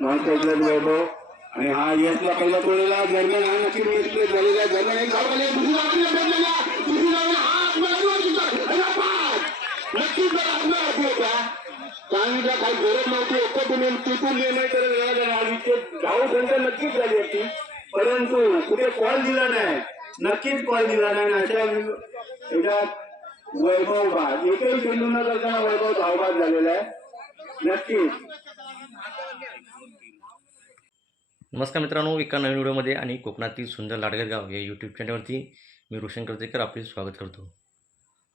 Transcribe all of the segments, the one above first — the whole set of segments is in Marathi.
नॉन वैभव आणि हा यशला पहिला कोळीला दरम्यान हा नक्की मिळत झालेला दरम्यान एक धाव दुसरी धाव दुसरी धाव हा नक्कीच जर आत्महत्या होता. काही गरज नव्हती. एकच तुम्ही तिथून निर्णय करत आणि धाव संख्या नक्कीच झाली होती परंतु कुठे कॉल दिला नाही. नक्कीच कॉल दिला नाही. अशा एका वैभव बाद एकही चेंडू न करताना वैभव धावबाद झालेला आहे. नक्कीच. नमस्कार मित्रांनो एका नवीन व्हिडिओमध्ये आणि कोकणातील सुंदर लाडगर गाव या यूट्यूब चॅनलवरती मी रोशन करतेकर आपले स्वागत करतो.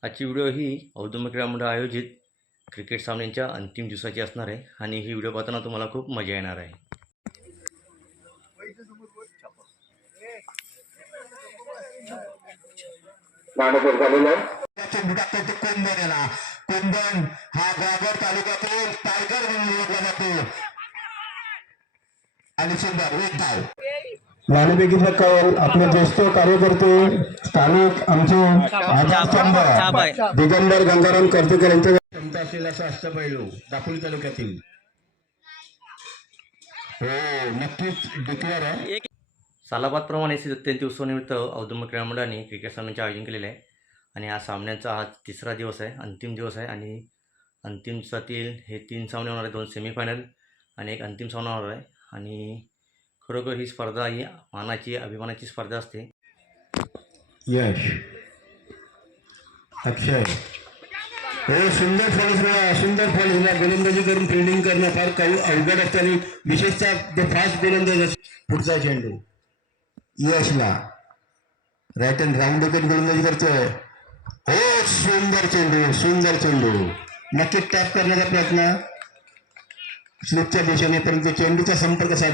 आजची व्हिडिओ ही औदुंब क्रीडा मंडळ आयोजित क्रिकेट सामन्यांच्या अंतिम दिवसाची असणार आहे आणि ही व्हिडिओ पाहताना तुम्हाला खूप मजा येणार आहे. कोंबन हा गागर तालुक्यातील टायगर म्हणून ओळखला जातो एक धाव वाणीपैकीचा कौल आपले ज्येष्ठ कार्यकर्ते स्थानिक आमचे दिगंबर गंगाराम कर्तेकर यांच्या क्षमता असलेला असा अष्टपैलू दापोली तालुक्यातील. हो नक्कीच डिक्लेअर आहे. सालाबादप्रमाणे दत्त उत्सवानिमित्त औदुंब क्रीडा मंडळाने क्रिकेट सामन्याचे आयोजन केलेले आहे. आणि हा सामन्यांचा हा तिसरा दिवस आहे अंतिम दिवस आहे. आणि अंतिम दिवसातील हे तीन सामने होणार आहे दोन सेमीफायनल आणि एक अंतिम सामना होणार आहे. आणि खरोखर ही स्पर्धा ही मानाची अभिमानाची स्पर्धा असते. यश. अक्षय. हो सुंदर फॉलिसला सुंदर फॉलिसला गोलंदाजी करून फिल्डिंग करणं फार काही अवघड असतं आणि विशेषतः जो फास्ट गोलंदाज असतो पुढचा चेंडू यशला. राईट अँड राऊंड विकेट गोलंदाजी करतोय. हो सुंदर चेंडू सुंदर चेंडू. नक्कीच टॅप करण्याचा प्रयत्न. स्लिपच्या दिशेने परंतु चेंडूचा संपर्क साध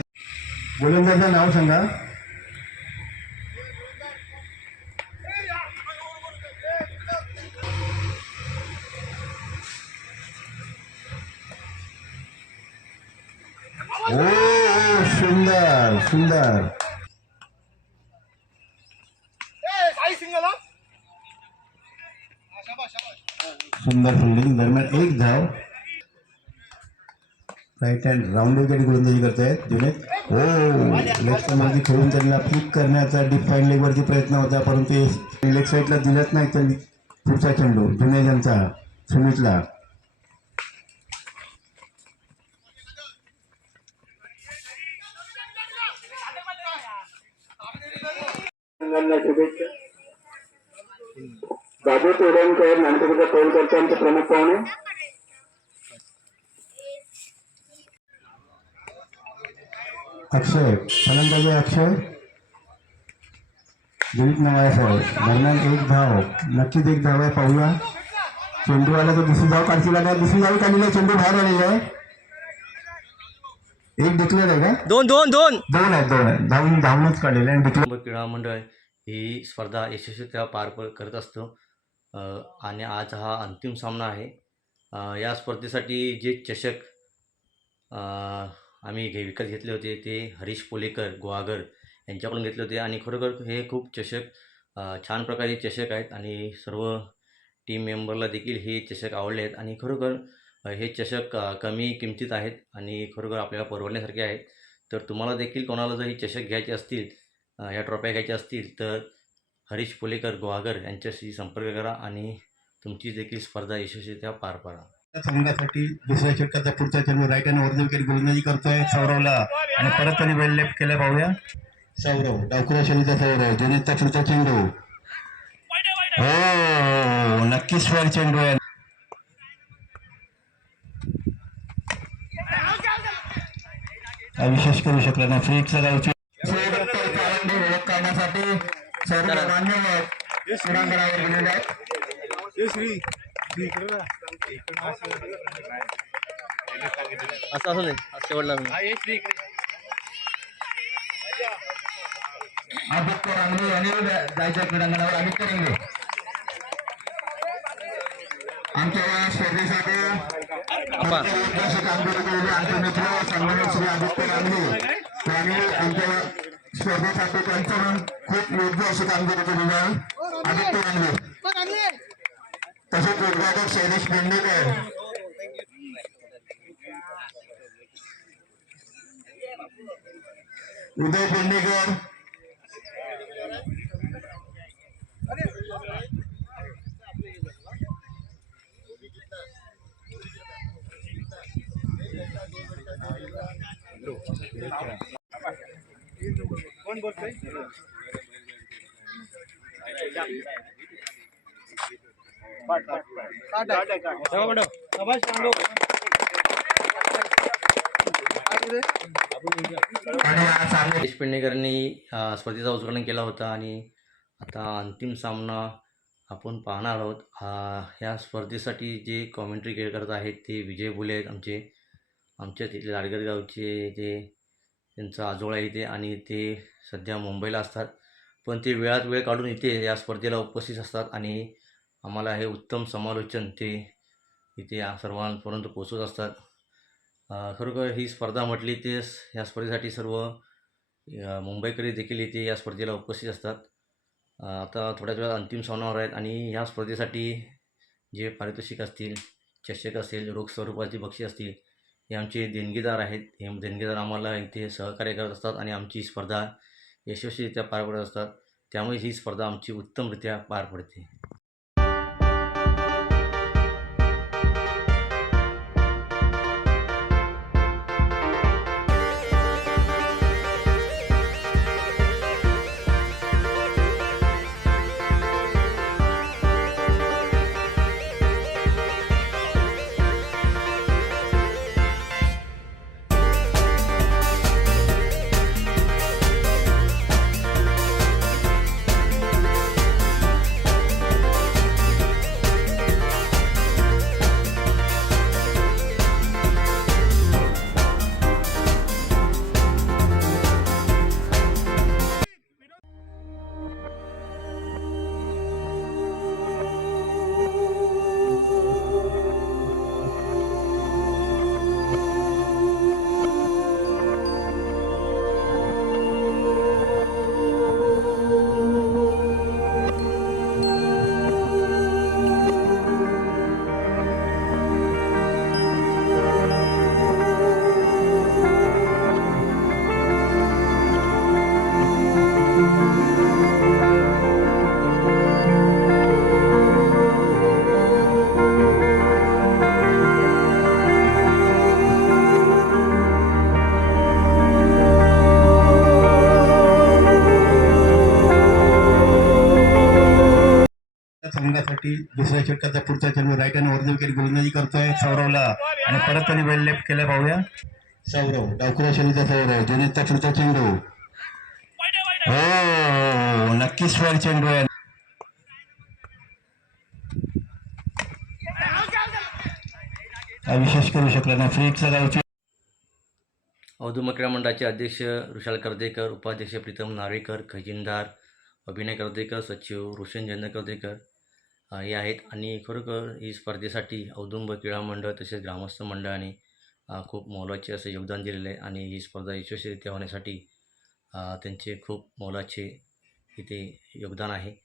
गोलंदाजचं नाव सांगा. ओ ओ, सुंदर सुंदर. सुंदर फिल्डिंग दरम्यान एक धाव. राईट हँड राऊंड विकेट गोलंदाजी करतायत जुनेत हो लेफ्टमध्ये खेळून त्यांना फ्लिक करण्याचा डीप फाईन लेगवरती प्रयत्न होता परंतु लेग साईडला दिलाच नाही तर पुढचा चेंडू जुनेद यांचा सुमितला. शुभेच्छा. बाबू तोडणकर नांदेडचा कॉल करतो आमचे प्रमुख पाहुणे. अक्षय फलंदाजी अक्षय. दिलीप नवाय साहेब दरम्यान एक धाव. नक्कीच एक धाव आहे पाहूया. चेंडू आला तर दुसरी धाव काढतील का दुसरी धाव काढलेली आहे चेंडू बाहेर आलेला आहे. एक डिक्लेअर आहे का? दोन दोन दोन. दोन आहेत दोन आहेत. धावून धावूनच काढलेले आहे डिक्लेअर क्रीडा मंडळ ही स्पर्धा यशस्वीरित्या पार प करत असतो. अ, आणि आज हा अंतिम सामना आहे. या स्पर्धेसाठी जे चषक अ, आम्ही घे विकत घेतले होते ते हरीश पोलेकर गुहागर यांच्याकडून घेतले होते आणि खरोखर हे खूप चषक छान प्रकारे चषक आहेत आणि सर्व टीम मेंबरला देखील हे चषक आवडले आहेत आणि खरोखर हे चषक कमी किमतीत आहेत आणि खरोखर आपल्याला परवडण्यासारखे आहेत. तर तुम्हाला देखील कोणाला जर हे चषक घ्यायचे असतील या ट्रॉफ्या घ्यायच्या असतील तर हरीश पोलेकर गुहागर यांच्याशी संपर्क करा आणि तुमची देखील स्पर्धा यशस्वीरित्या पार पाडा. संघासाठी दुसऱ्या षटकाचा पुढचा चेंडू राईट हँड वर विकेट गोलंदाजी करतोय सौरवला. आणि परत त्याने वेळ लेफ्ट केला पाहूया. सौरव डावकुऱ्या शैलीचा सौरव जुनेदचा पुढचा चेंडू. हो नक्कीच स्वर चेंडू आहे. विशेष करू शकला नाही. फ्रीकचा गावची ओळख करण्यासाठी सर्व मान्यवर आहेत असं असू दे शेवटला आदित्य जायच्या क्रीडांगणावर आदित्य रांगले आमच्या या स्पर्धेसाठी अशी कामगिरी केलेली आमचे मित्र सन्मानित श्री आदित्य रांगले त्यांनी आमच्या स्पर्धेसाठी त्यांच्याकडून खूप योग्य अशी कामगिरी केलेली आहे आदित्य रांगले तसेच उद्घाटक शैलेश बेंडेकर उदय पेंडेकर. कोण बोलतोय? सामना देश पेंडेकरांनी स्पर्धेचा उद्घाटन केला होता आणि आता अंतिम सामना आपण पाहणार आहोत. ह्या स्पर्धेसाठी जे कॉमेंट्री खेळ करत आहेत ते विजय बोले आहेत आमचे. आमच्या तिथले लाडगर गावचे ते त्यांचा आजोळा इथे आणि ते सध्या मुंबईला असतात. पण ते वेळात वेळ काढून इथे या स्पर्धेला उपस्थित असतात आणि आम्हाला हे उत्तम समालोचन ते इथे सर्वांपर्यंत पोचवत असतात. खरोखर ही स्पर्धा म्हटली ते या स्पर्धेसाठी सर्व मुंबईकडे मुंबईकरी देखील इथे या स्पर्धेला उपस्थित असतात. आता थोड्याच वेळात अंतिम सामनावर आहेत आणि ह्या स्पर्धेसाठी जे पारितोषिक असतील चषक असेल रोख स्वरूपाची बक्षीस असतील हे आमचे देणगीदार आहेत. हे देणगीदार आम्हाला इथे सहकार्य करत असतात आणि आमची स्पर्धा यशस्वीरित्या पार पडत असतात. त्यामुळे ही स्पर्धा आमची उत्तमरित्या पार पडते. संघासाठी दुसऱ्या षटकाचा पुढचा चेंडू राईट आणि वरती विकेट गोलंदाजी करतोय सौरवला. आणि परत त्यांनी वेळ लेफ्ट केला पाहूया. सौरव डावकुऱ्या शैलीचा सौरव जनितचा पुढचा चेंडू. हो नक्कीच वर चेंडू आहे. विशेष करू शकला नाही. फ्रीकचा गावची औदुंब क्रीडा मंडळाचे अध्यक्ष ऋषाल कर्देकर उपाध्यक्ष प्रीतम नार्वेकर खजिनदार अभिनय कर्देकर सचिव रोशन जयंत कर्देकर हे आहेत. आणि खरोखर ही स्पर्धेसाठी औदुंब क्रीडा मंडळ तसेच ग्रामस्थ मंडळाने खूप मोलाचे असे योगदान दिलेले आहे. आणि ही स्पर्धा यशस्वीरित्या होण्यासाठी त्यांचे खूप मोलाचे इथे योगदान आहे.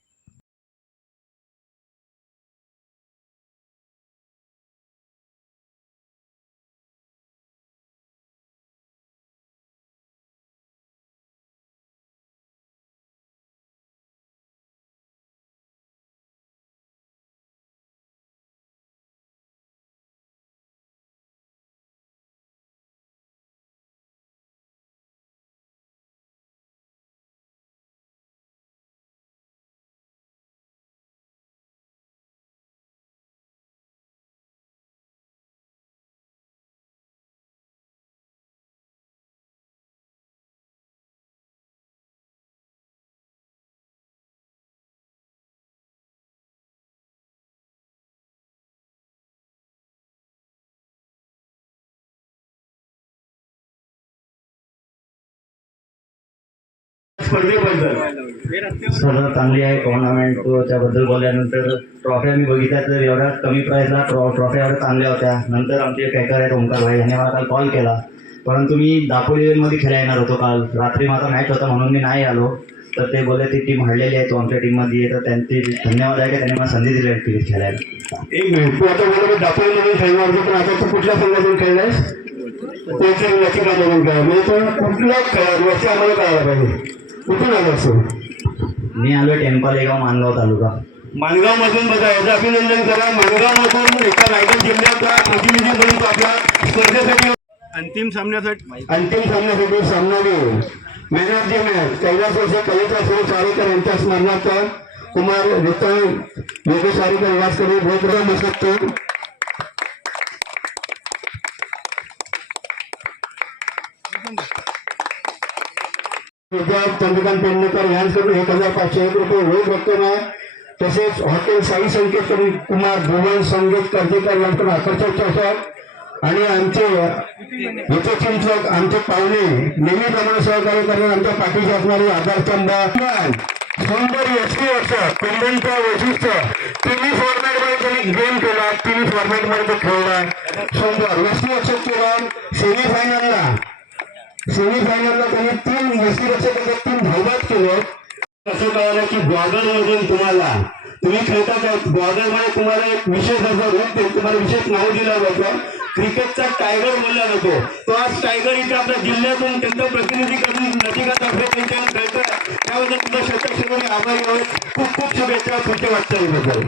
स्पर्धेबद्दल. सर्व चांगली आहे. टुर्नामेंट त्याबद्दल बोलल्यानंतर ट्रॉफ्या मी बघितल्या तर एवढ्या कमी प्राईसला ट्रॉ ट्रॉफ्या एवढ्या चांगल्या होत्या. नंतर आमचे पॅकर आहेत ओंकार भाई यांनी मला काल कॉल केला. परंतु मी दापोलीमध्ये खेळायला येणार होतो काल. रात्री माझा मॅच होता म्हणून मी नाही आलो. तर ते बोलले ती टीम हरलेली आहे तो आमच्या टीममध्ये आहे तर त्यांचे धन्यवाद आहे की त्यांनी मला संधी दिली आहे क्रिकेट खेळायला. एक मिनिट तू आता बरोबर दापोलीमध्ये खेळणार होता पण आता तू कुठल्या संघातून खेळलायस? कोणतरी लसिका बघून काय म्हणजे तो कुठला खेळाडू असं आम्हाला कळायला पाहिजे. कुठून आलं असं मी आलो टेम्पल मानगाव तालुका. माणगाव मधून बघा याचं अभिनंदन करा. माणगाव मधून एका रायगड जिल्ह्याचा प्रतिनिधी म्हणून तो आपल्या स्पर्धेसाठी. अंतिम सामन्यासाठी. अंतिम सामन्यासाठी सामनावीर. Man of the match Kailas वर्ष कविता सुरू सारेकर यांच्या स्मरणार्थ कुमार वितळ योगेश सारेकर निवास करून बहुत मसक्त चंद्रकांत पेडणेकर यांच्याकडून एक हजार पाचशे एक रुपये रोख रक्कम आहे तसेच हॉटेल साई संकेत कुमार भुवन संगीत कर्जेकर यांकडून आकर्षक चषक आणि आमचे हितचिंतक चिंचक आमचे पाहुणे नेहमीप्रमाणे सहकार्य करणार आमच्या पाठीशी असणारे आधारस्तंभ सुंदर एसटी वर्ष कुंडनचं वैशिष्ट्य. तिन्ही फॉर्मॅटमध्ये त्यांनी गेम केला. तिन्ही फॉर्मॅटमध्ये तो खेळला. सुंदर एसटी वर्ष केला सेमीफायनलला सेमीफायनलला त्यांनी तीन एसटी तीन धावबाद केले असं कळालं की बॉर्डर मधून तुम्हाला तुम्ही खेळता काय बॉर्डरमध्ये तुम्हाला एक विशेष असं रूप देऊन तुम्हाला विशेष नाव दिलं जातं. क्रिकेटचा टायगर बोलला जातो. तो आज टायगर इथे आपल्या जिल्ह्यातून त्यांचं प्रतिनिधी करून नदीकातर्फे त्यांच्या खेळतोय. त्याबद्दल तुझं शतक आभारी आहोत. खूप खूप शुभेच्छा तुमच्या वाटचालीबद्दल.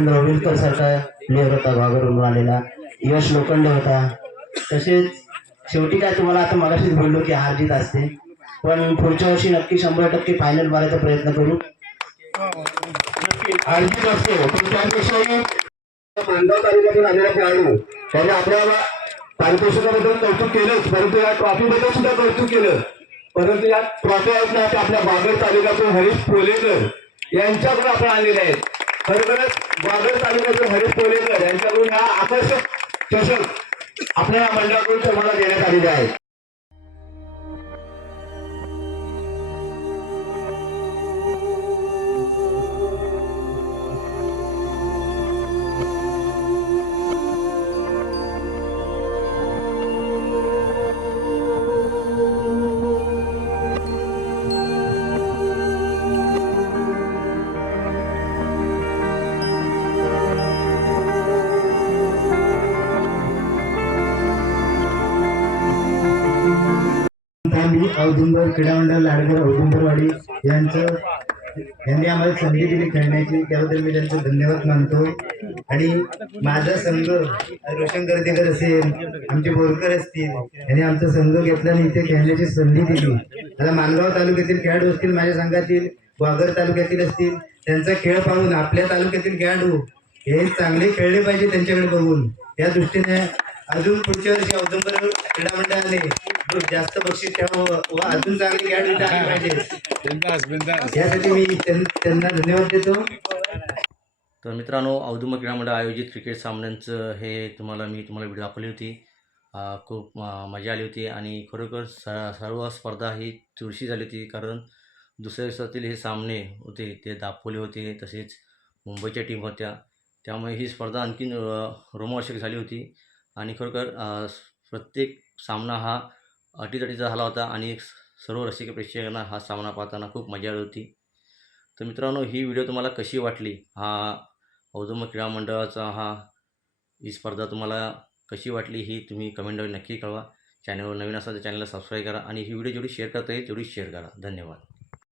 लोखंड रविंद्र सारखा प्लेअर होता भागावरून आलेला यश लोखंड होता. तसेच शेवटी काय तुम्हाला आता मगाशीच बोललो की हार जीत असते. पण पुढच्या वर्षी नक्की शंभर टक्के फायनल मारायचा प्रयत्न करू. आणखी असतो. पण त्यापेक्षाही मांडव तालुक्यातून आलेला खेळाडू. त्याने आपल्याला पारितोषिकाबद्दल कौतुक केलंच. परंतु या ट्रॉफीबद्दल सुद्धा कौतुक केलं. परंतु या ट्रॉफी आहेत ना त्या आपल्या बागड तालुक्यातून हरीश पोलेकर यांच्याकडून आपण आणलेल्या आहेत. खरंच बागर तालुक्याचे हरीश पोलेकर यांच्याकडून हा आकर्षक चषक आपल्या मंडळाकडून तुम्हाला देण्यात आलेले आहे. औदुंबर क्रीडामंडळ मंडळ औदुंबरवाडी यांचं यांनी आम्हाला संधी दिली खेळण्याची. त्याबद्दल मी त्यांचं धन्यवाद मानतो आणि माझा संघ रोशन गर्देकर असेल आमचे बोरकर असतील यांनी आमचा संघ घेतला आणि इथे खेळण्याची संधी दिली. आता मानगाव तालुक्यातील खेळाडू असतील माझ्या संघातील वाघर तालुक्यातील असतील त्यांचा खेळ पाहून आपल्या तालुक्यातील खेळाडू हे चांगले खेळले पाहिजे त्यांच्याकडे बघून. त्या दृष्टीने अजून पुढच्या वर्षी औदुंबर क्रीडा मंडळाने जास्त बक्षीस व अजून चांगले खेळाडू इथे आले पाहिजे. यासाठी मी त्यां- त्यांना धन्यवाद देतो. तर मित्रांनो औदुंबर क्रीडा मंडळ आयोजित क्रिकेट सामन्यांचं हे तुम्हाला मी तुम्हाला व्हिडिओ दाखवली होती. अं, खूप अं, मजा आली होती आणि खरोखर स सर्व स्पर्धा ही चुरशी झाली होती कारण दुसऱ्या दिवसातील हे सामने होते ते दापोली होते तसेच मुंबईच्या टीम होत्या. त्यामुळे ही स्पर्धा आणखीन अं, रोमहर्षक झाली होती. आणि खरोखर अं, प्रत्येक सामना हा अटीतटीचा झाला होता आणि सर्व रसिक प्रेक्षकांना हा सामना पाहताना खूप मजा आली होती. तर मित्रांनो ही व्हिडिओ तुम्हाला कशी वाटली? हा औदुंबर क्रीडा मंडळाचा हा ही स्पर्धा तुम्हाला कशी वाटली ही तुम्ही कमेंटवर नक्की कळवा. चॅनलवर नवीन असाल तर चॅनलला सबस्क्राईब करा आणि ही व्हिडिओ जेवढी शेअर करता येईल तेवढी शेअर करा. धन्यवाद.